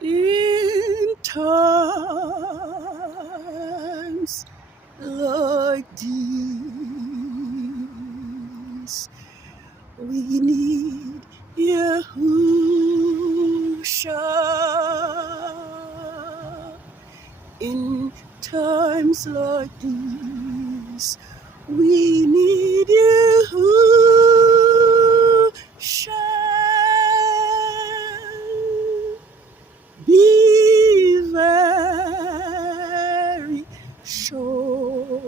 In times like these, we need Yahusha. In times like these, we need Yahusha. Be very sure.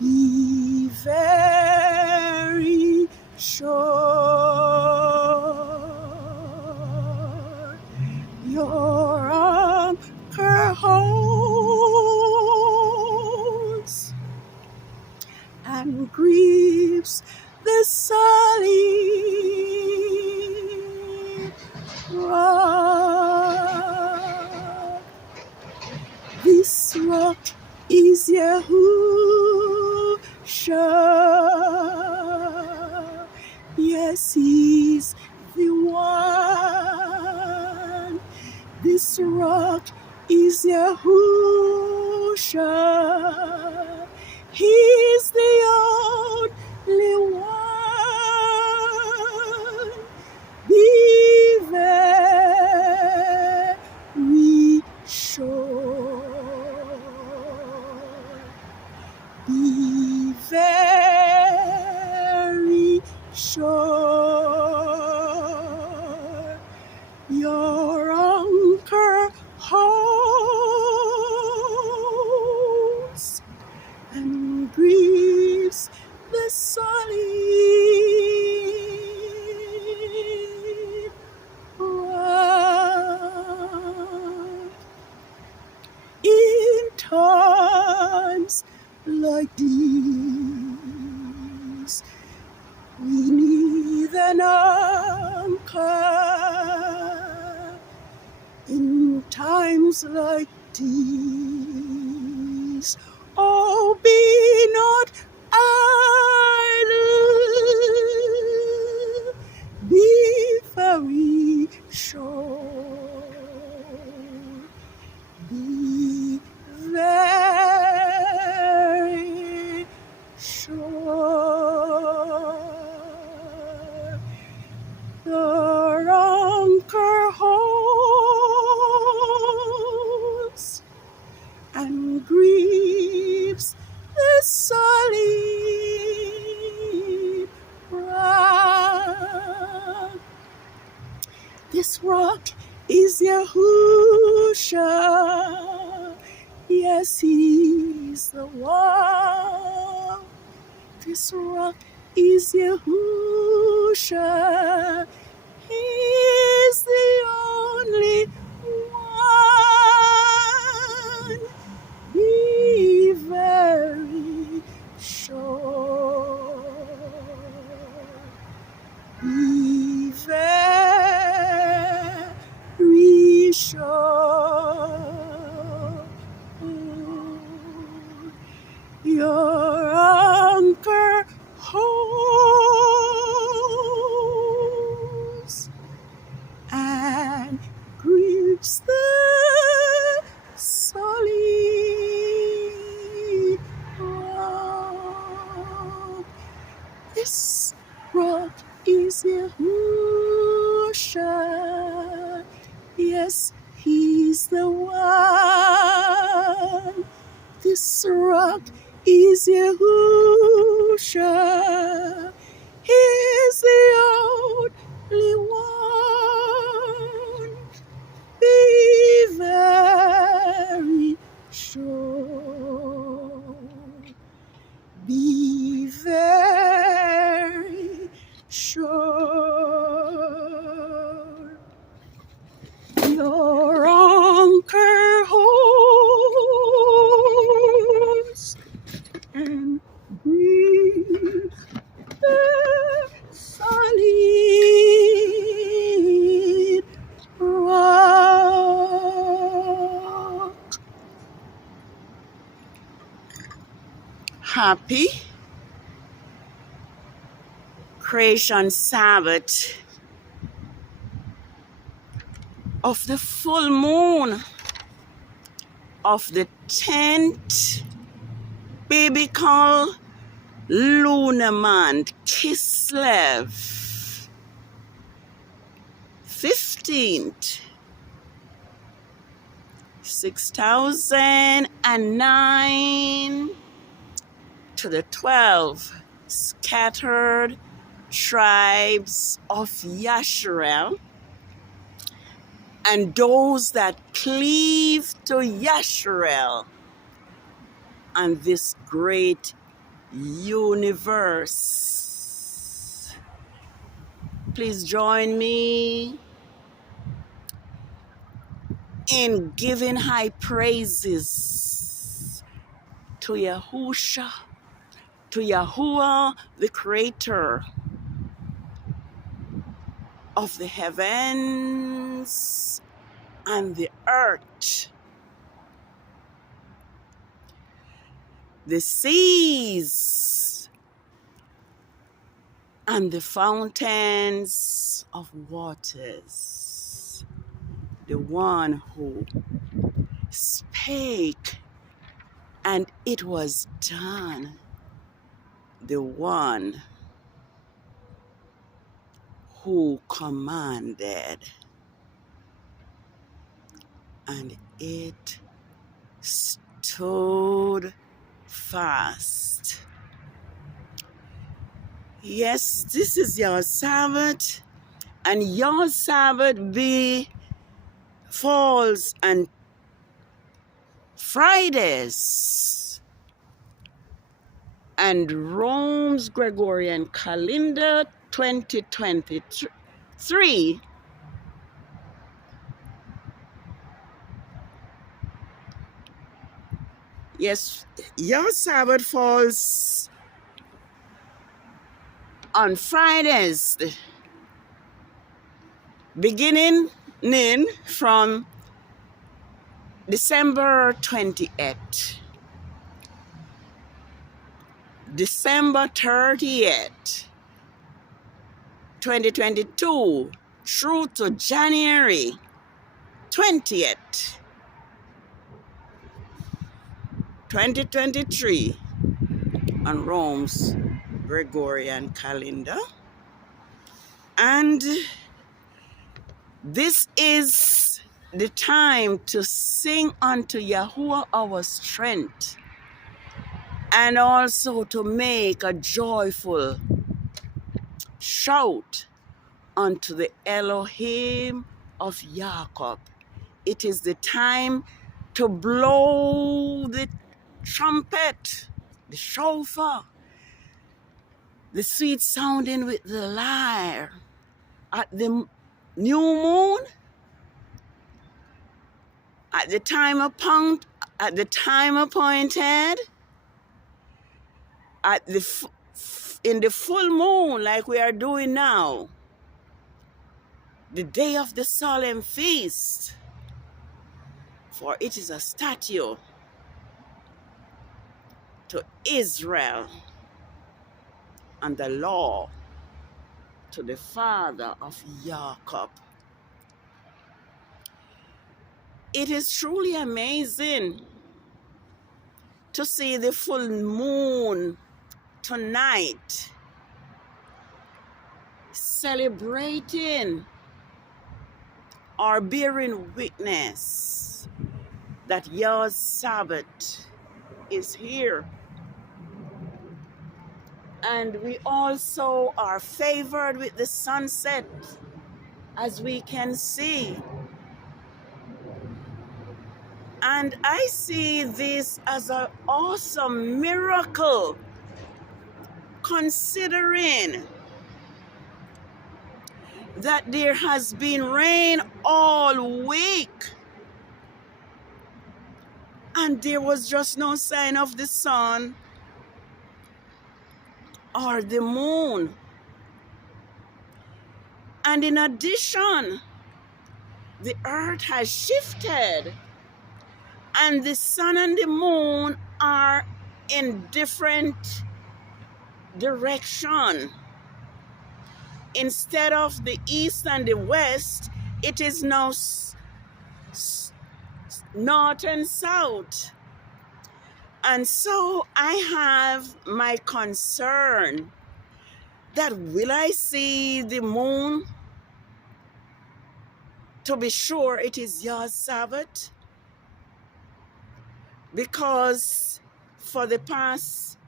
Be very sure. Your anchor holds and grieves the solid rock. This rock is Yahusha. Yes, he's the one. This rock is Yahusha. He's the only one. Be very sure. Be very sure. Your anchor holds and grieves the solid rock. In times like these, we need an anchor. In times like these, oh, be not idle, be very sure, be very sure. The anchor holds and grieves the solid rock. This rock is Yahusha. Yes, he's the one. This rock is Yahusha. He's the only one. Be very sure. Be very sure. Your anchor holds and grieves the solid rock. This rock is Yahusha. Yes, he's the one. This rock is Yahusha. He's the only one. Be very sure. Be very sure. Your anchor holds and grieves the solid rock. Happy Creation Sabbath of the full moon of the 10th biblical lunar month, CHISLEV, 15th, 6009 to the 12 scattered tribes of Yasharel, and those that cleave to Yasharel and this great universe. Please join me in giving high praises to Yahusha, to Yahuwah, the creator of the heavens and the earth, the seas and the fountains of waters, the one who spake and it was done, the one who commanded and it stood fast. Yes, this is your Sabbath, and your Sabbath falls on Fridays, and Rome's Gregorian calendar 2023 yes, your Sabbath falls on Fridays, beginning from December 28th, December 30th, 2022, through to January 20th, 2023, on Rome's Gregorian calendar. And this is the time to sing unto Yahuwah our strength, and also to make a joyful shout unto the Elohim of Jacob. It is the time to blow the trumpet, the shofar, the sweet sounding with the lyre at the new moon, at the time appointed, in the full moon, like we are doing now, the day of the solemn feast, for it is a statute to Israel and the law to the father of Jacob. It is truly amazing to see the full moon tonight, celebrating or bearing witness that your Sabbath is here. And we also are favored with the sunset, as we can see. And I see this as an awesome miracle, considering that there has been rain all week and there was just no sign of the sun or the moon. And in addition, the earth has shifted and the sun and the moon are in different direction. Instead of the east and the west, It is now north and south. And so I have my concern that will I see the moon to be sure it is your Sabbath? Because for the past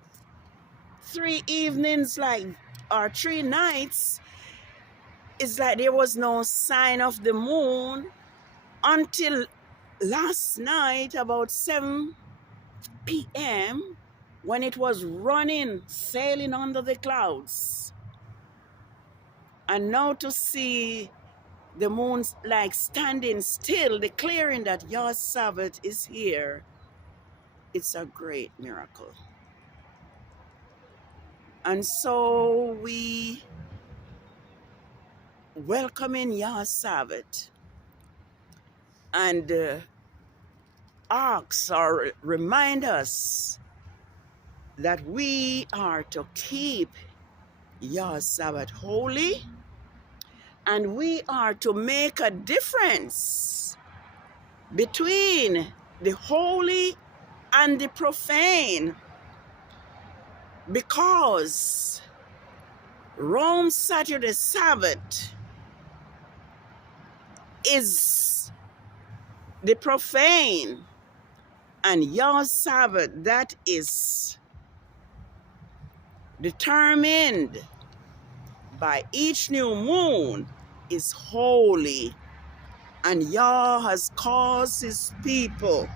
3 evenings, or 3 nights, it's like there was no sign of the moon until last night about 7 p.m. when it was running, sailing under the clouds. And now to see the moon like standing still, declaring that your Sabbath is here, it's a great miracle. And so we welcome in your Sabbath and ask or remind us that we are to keep your Sabbath holy, and we are to make a difference between the holy and the profane, because Rome Saturday Sabbath is the profane, and your Sabbath that is determined by each new moon is holy. And Yah has caused his people,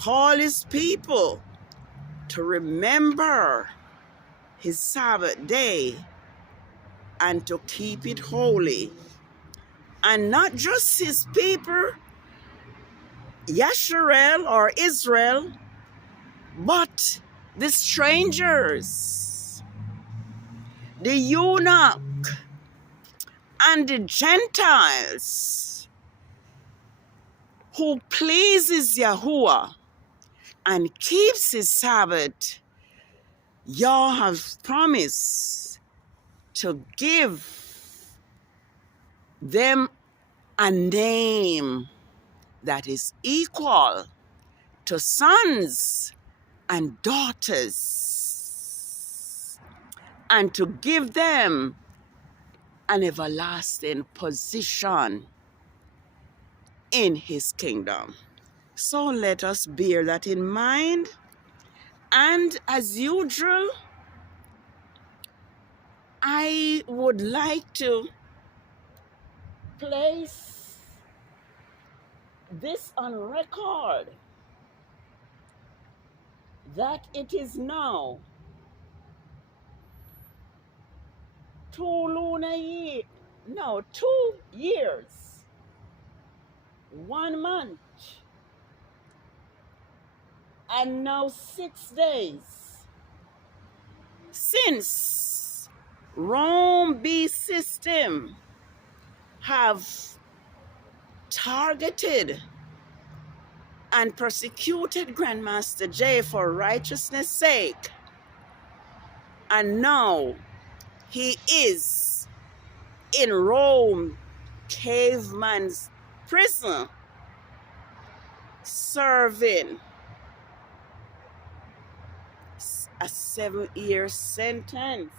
call his people to remember his Sabbath day and to keep it holy. And not just his people, Yasharel or Israel, but the strangers, the eunuch, and the Gentiles who pleases Yahuwah and keeps his Sabbath. Yah has promised to give them a name that is equal to sons and daughters, and to give them an everlasting position in his kingdom. So let us bear that in mind. And as usual, I would like to place this on record that it is now 2 years, 1 month, and now 6 days since Rome beast system have targeted and persecuted Grandmaster Jay for righteousness' sake. And now he is in Rome caveman's prison serving a 7-year sentence.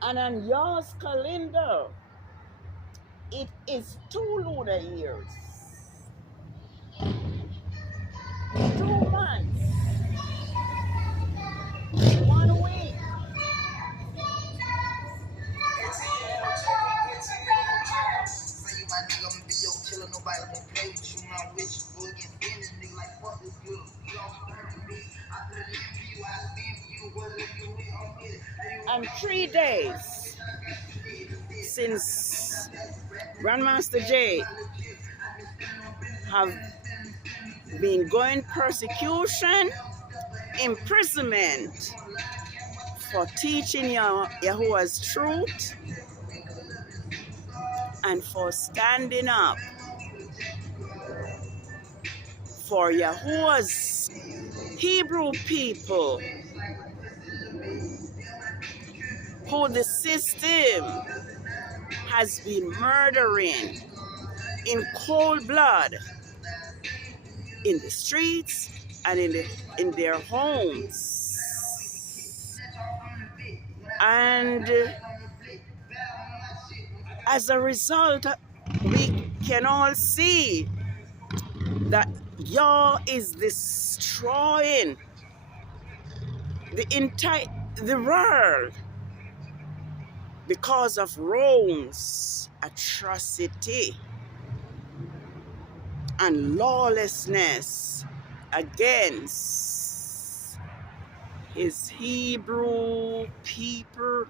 And on Yah's calendar, it is 2 lunar years, 2 months, 1 week. And 3 days since Grandmaster J have been going persecution, imprisonment for teaching Yahuwah's truth and for standing up for Yahuwah's Hebrew people who the system has been murdering in cold blood in the streets and in their homes. And as a result, we can all see that Yah is destroying the world because of Rome's atrocity and lawlessness against his Hebrew people.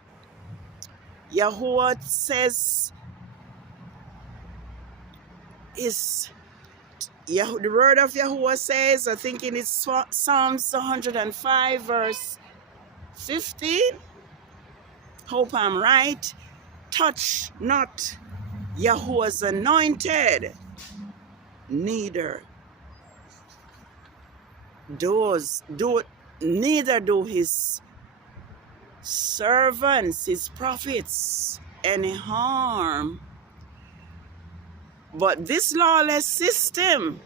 Yahuwah says the word of Yahuwah says, I think in it's Psalms 105 verse 15, hope I'm right, touch not Yahuwah's anointed, neither do his servants, his prophets, any harm. But this lawless system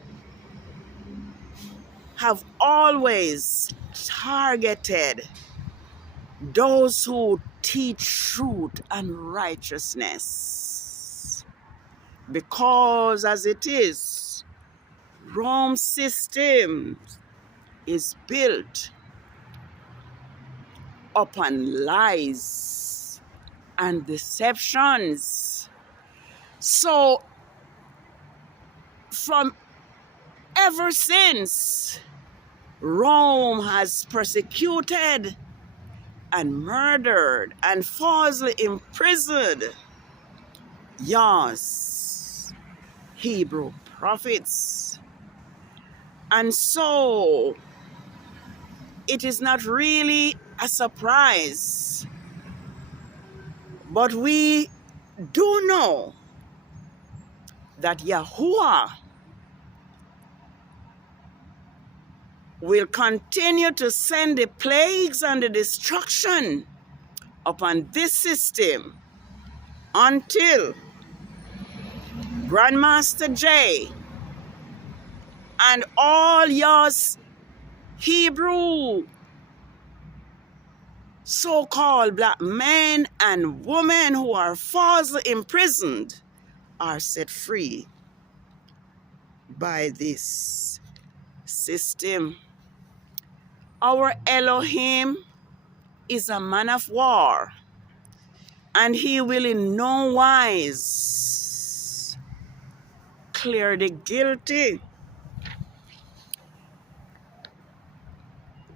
have always targeted those who teach truth and righteousness. Because as it is, Rome's system is built upon lies and deceptions. So from ever since, Rome has persecuted and murdered and falsely imprisoned YAH'S, Hebrew prophets. And so it is not really a surprise, but we do know that Yahuwah will continue to send the plagues and the destruction upon this system until Grandmaster J and all YAH'S Hebrew so-called black men and women who are falsely imprisoned are set free by this system. Our Elohim is a man of war, and he will in no wise clear the guilty.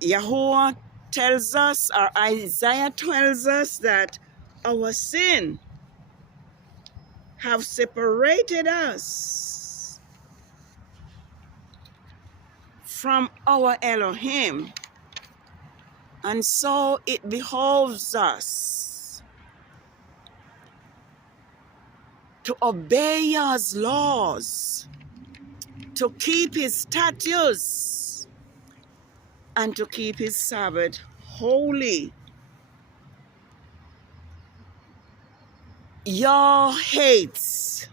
Yahuwah tells us, or Isaiah tells us, that our sin have separated us from our Elohim, and so it behoves us to obey Yah's laws, to keep his statutes, and to keep his Sabbath holy. Yah hates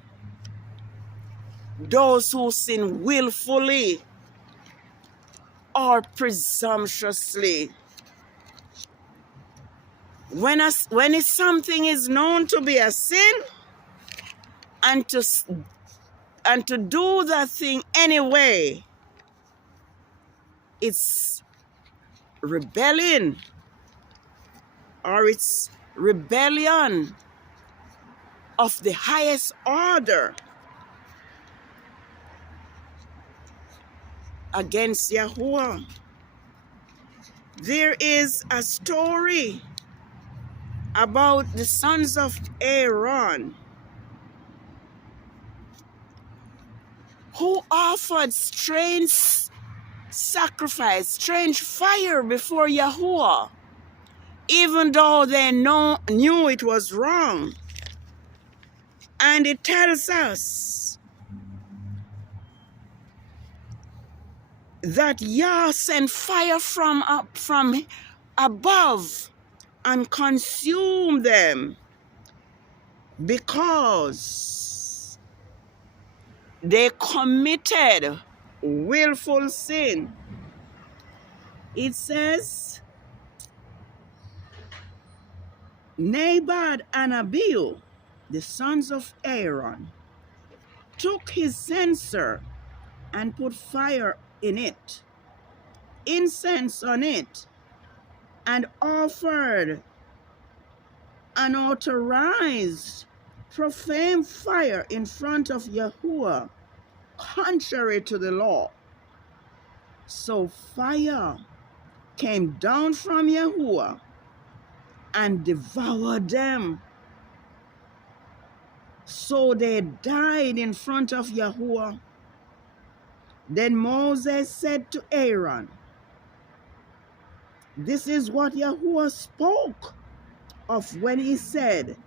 those who sin willfully or presumptuously. When something is known to be a sin, and to do that thing anyway, it's rebellion, or it's rebellion of the highest order against Yahuwah. There is a story about the sons of Aaron who offered strange sacrifice, strange fire before Yahuwah, even though they knew it was wrong. And it tells us that Yah sent fire from above and consume them, because they committed willful sin. It says, Nadab and Abihu, the sons of Aaron, took his censer and put fire in it, incense on it, and offered unauthorized profane fire in front of Yahuwah, contrary to the law. So fire came down from Yahuwah and devoured them. So they died in front of Yahuwah. Then Moses said to Aaron, this is what Yahuwah spoke of when he said,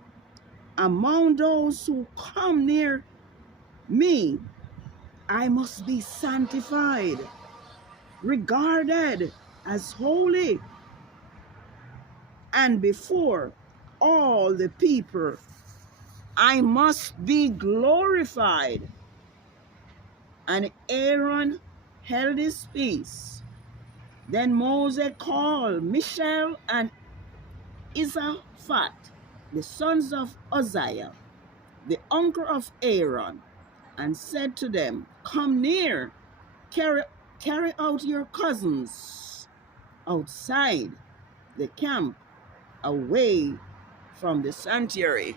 among those who come near me, I must be sanctified, regarded as holy, and before all the people, I must be glorified. And Aaron held his peace. Then Moses called Mishael and Isaphat, the sons of Uzziah, the uncle of Aaron, and said to them, come near, carry out your cousins outside the camp, away from the sanctuary.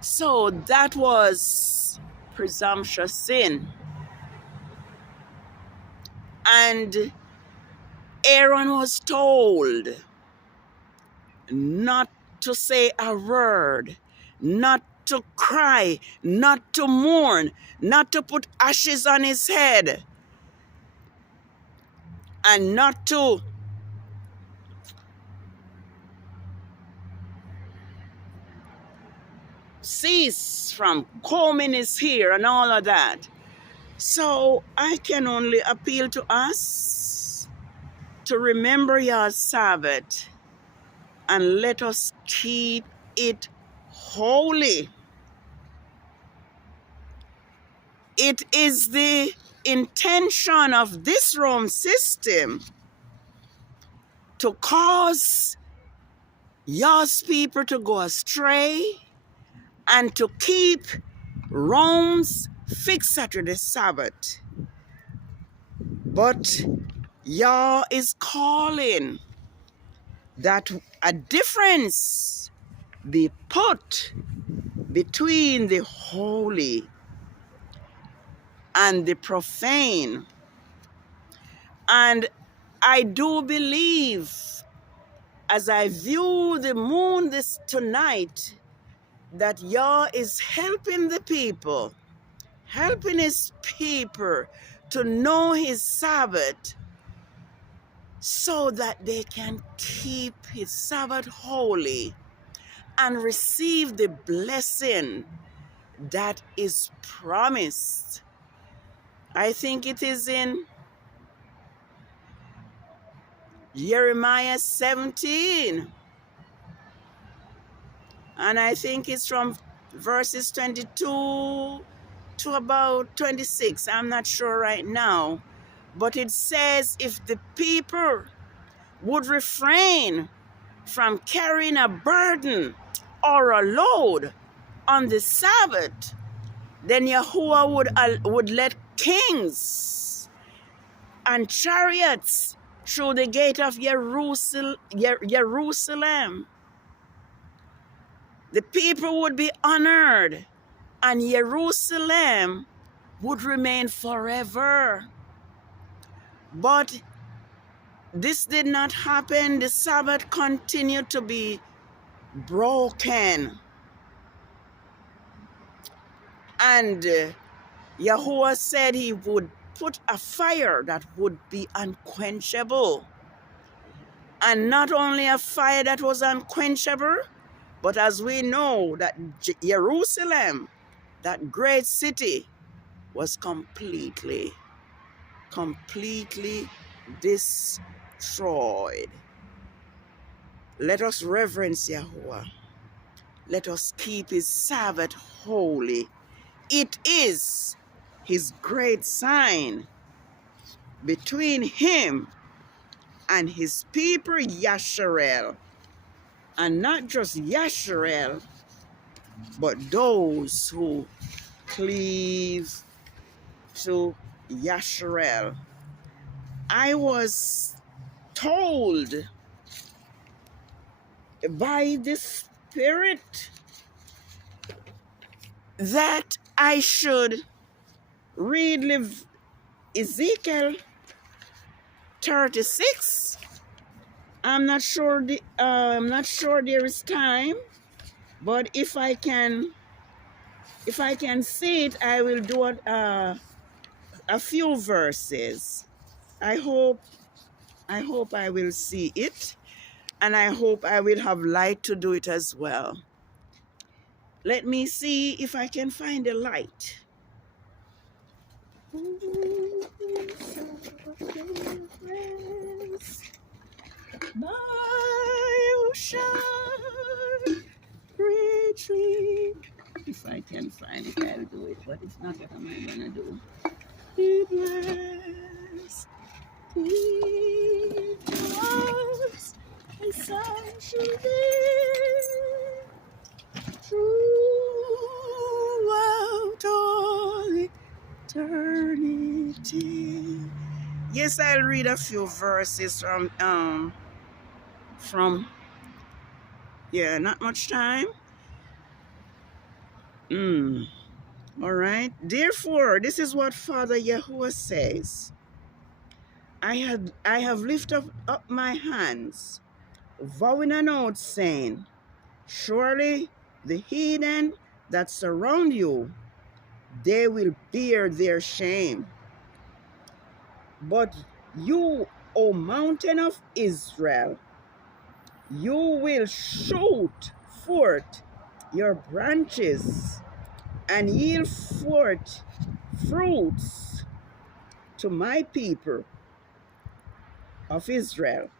So that was presumptuous sin. And Aaron was told not to say a word, not to cry, not to mourn, not to put ashes on his head, and not to cease from combing his hair and all of that. So I can only appeal to us to remember Yah's Sabbath and let us keep it holy. It is the intention of this Rome system to cause Yah's people to go astray and to keep Rome's fixed Saturday Sabbath. But Yah is calling that a difference be put between the holy and the profane. And I do believe, as I view the moon tonight, that Yah is helping the people, helping his people to know his Sabbath so that they can keep his Sabbath holy and receive the blessing that is promised. I think it is in Jeremiah 17. And I think it's from verses 22 to about 26. I'm not sure right now. But it says, if the people would refrain from carrying a burden or a load on the Sabbath, then Yahuwah would let kings and chariots through the gate of Jerusalem. The people would be honored, and Jerusalem would remain forever. But this did not happen. The Sabbath continued to be broken. And Yahuwah said he would put a fire that would be unquenchable. And not only a fire that was unquenchable, but as we know that Jerusalem, that great city, was completely destroyed. Let us reverence Yahuwah. Let us keep his Sabbath holy. It is his great sign between him and his people Yasharel. And not just Yasharel, but those who cleave to Yasharel. I was told by the Spirit that I should read Ezekiel 36. I'm not sure there is time, but if I can see it, I will do a few verses. I hope I will see it, and I hope I will have light to do it as well. Let me see if I can find a light. My ocean retreat. If I can find it, I'll do it. But if not, what am I gonna do? Be blessed, be yours, a sanctuary throughout all eternity. Yes, I'll read a few verses from yeah, not much time. All right. Therefore, this is what Father Yahuwah says. I have lifted up my hands, vowing an oath, saying, surely the heathen that surround you, they will bear their shame. But you, O mountain of Israel, you will shoot forth your branches and yield forth fruits to my people of Israel,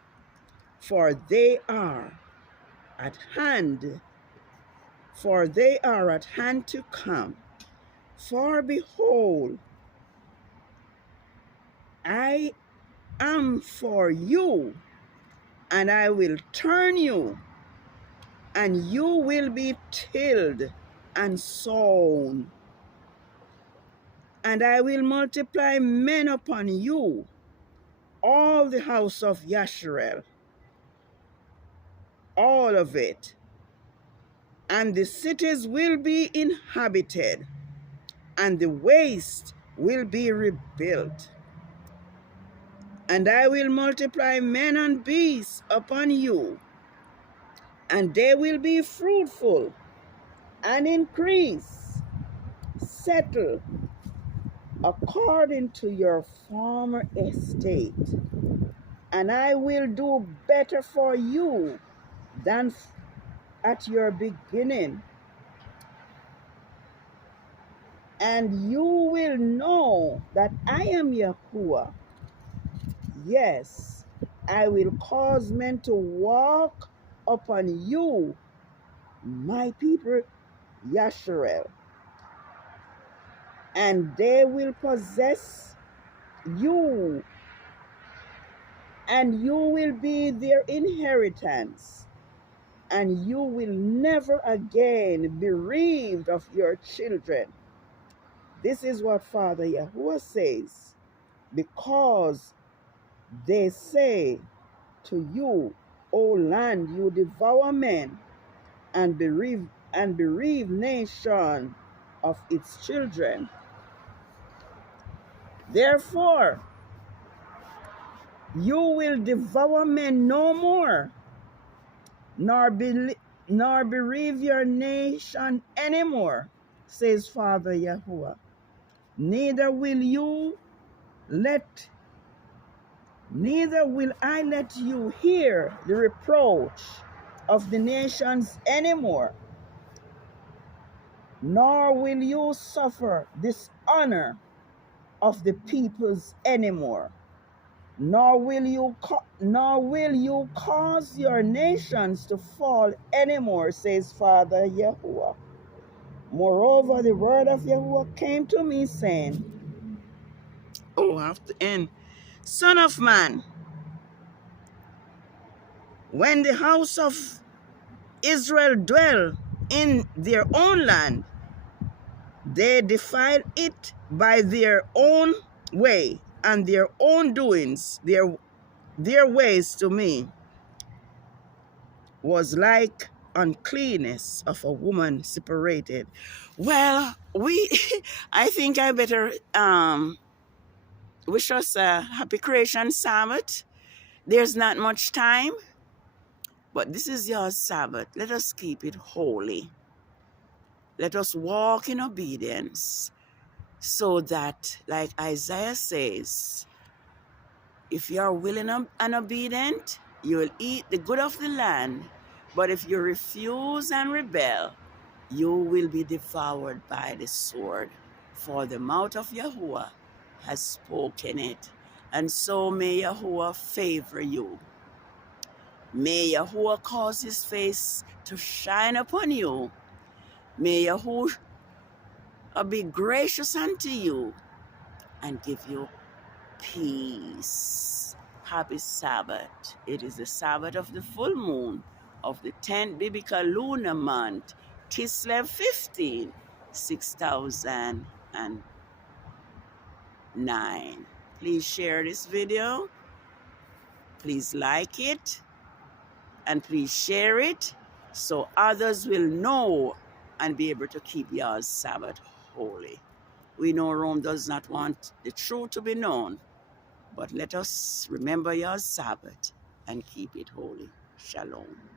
for they are at hand, to come. For behold, I am for you, and I will turn you, and you will be tilled and sown. And I will multiply men upon you, all the house of Yasharel, all of it. And the cities will be inhabited, and the waste will be rebuilt. And I will multiply men and beasts upon you, and they will be fruitful and increase, settle according to your former estate. And I will do better for you than at your beginning. And you will know that I am Yahuwah. Yes, I will cause men to walk upon you, my people Yasharel, and they will possess you, and you will be their inheritance, and you will never again be bereaved of your children. This is what Father Yahuwah says, because they say to you, O land, you devour men and bereave nation of its children. Therefore, you will devour men no more, nor bereave your nation anymore, says Father Yahuwah. Neither will I let you hear the reproach of the nations anymore, nor will you suffer dishonor of the peoples anymore. nor will you cause your nations to fall anymore, says Father Yahuwah. Moreover, the word of Yahuwah came to me, saying, oh, I have to end. Son of man, when the house of Israel dwell in their own land, they defile it by their own way and their own doings. Their ways to me was like uncleanness of a woman separated. Well, I think I better wish us a happy creation Sabbath. There's not much time, but this is your Sabbath. Let us keep it holy. Let us walk in obedience so that, like Isaiah says, if you are willing and obedient, you will eat the good of the land. But if you refuse and rebel, you will be devoured by the sword. For the mouth of Yahuwah has spoken it. And so may Yahuwah favor you. May Yahuwah cause his face to shine upon you. May Yahuwah be gracious unto you and give you peace. Happy Sabbath. It is the Sabbath of the full moon of the 10th biblical lunar month, CHISLEV 15, 6009. Please share this video. Please like it. And please share it so others will know and be able to keep y'all's Sabbath holy. We know Rome does not want the truth to be known, but let us remember your Sabbath and keep it holy. Shalom.